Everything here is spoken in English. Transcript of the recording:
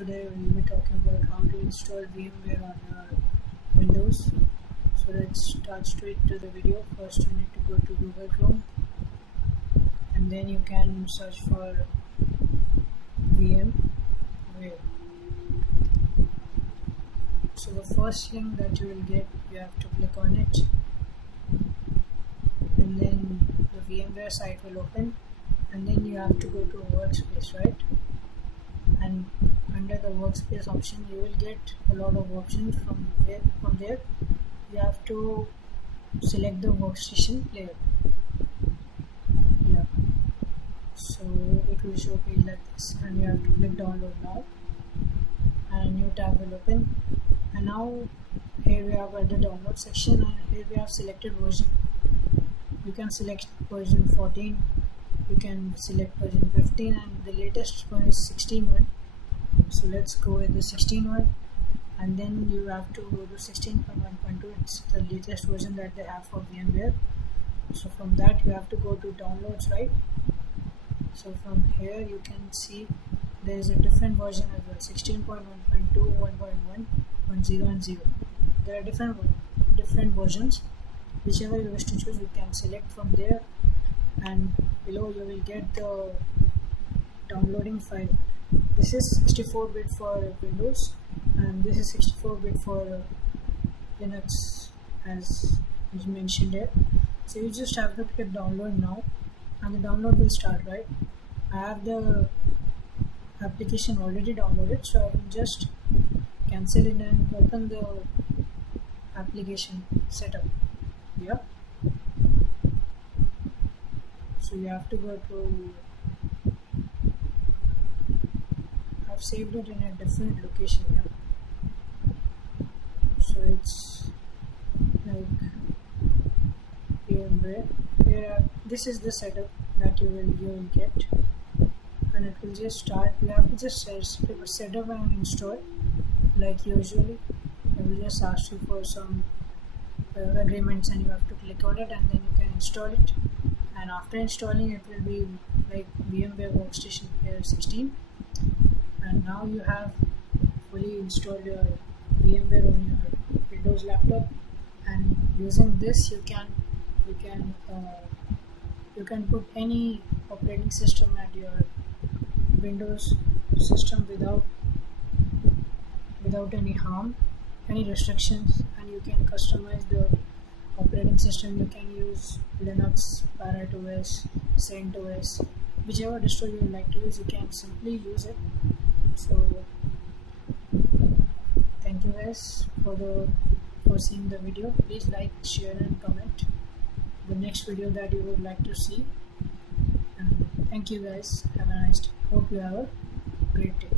today we will be talking about how to install VMware on your Windows. So let's start straight to the video. First you need to go to Google Chrome and then you can search for VMware. So the first link that you will get, you have to click on it and then the VMware site will open, and then you have to go to workspace, right? And under the workspace option you will get a lot of options. From there you have to select the workstation player. So it will show page like this, and you have to click download now and a new tab will open. And now here we have at the download section, and here we have selected version. You can select version 14, you can select version 15, and the latest one is 16.1. So let's go with the 16.1, and then you have to go to 16.1.2. It's the latest version that they have for VMware. So from that you have to go to downloads, right? So from here you can see there is a different version as well, 16.1.2, 1.1, 1.0 and 0. There are different versions. Whichever you wish to choose, you can select from there, and below you will get the downloading file. This is 64-bit for Windows and this is 64-bit for Linux, as is mentioned here. So you just have to click download now and the download will start, right? I have the application already downloaded, so I will just cancel it and open the application setup. So you have to go to, I've saved it in a different location here. So it's like VMware. This is the setup that you will get, and it will just start. You have to just set up and install like usually. It will just ask you for some agreements and you have to click on it, and then you can install it. And after installing it will be like VMware Workstation Player 16, and now you have fully installed your VMware on your Windows laptop. And using this you can put any operating system at your Windows system without any harm, any restrictions, and you can customize the operating system. You can use Linux, Parrot OS, CentOS, whichever distro you would like to use, you can simply use it. So thank you guys for seeing the video. Please like, share and comment the next video that you would like to see. And thank you guys. Have a nice day. Hope you have a great day.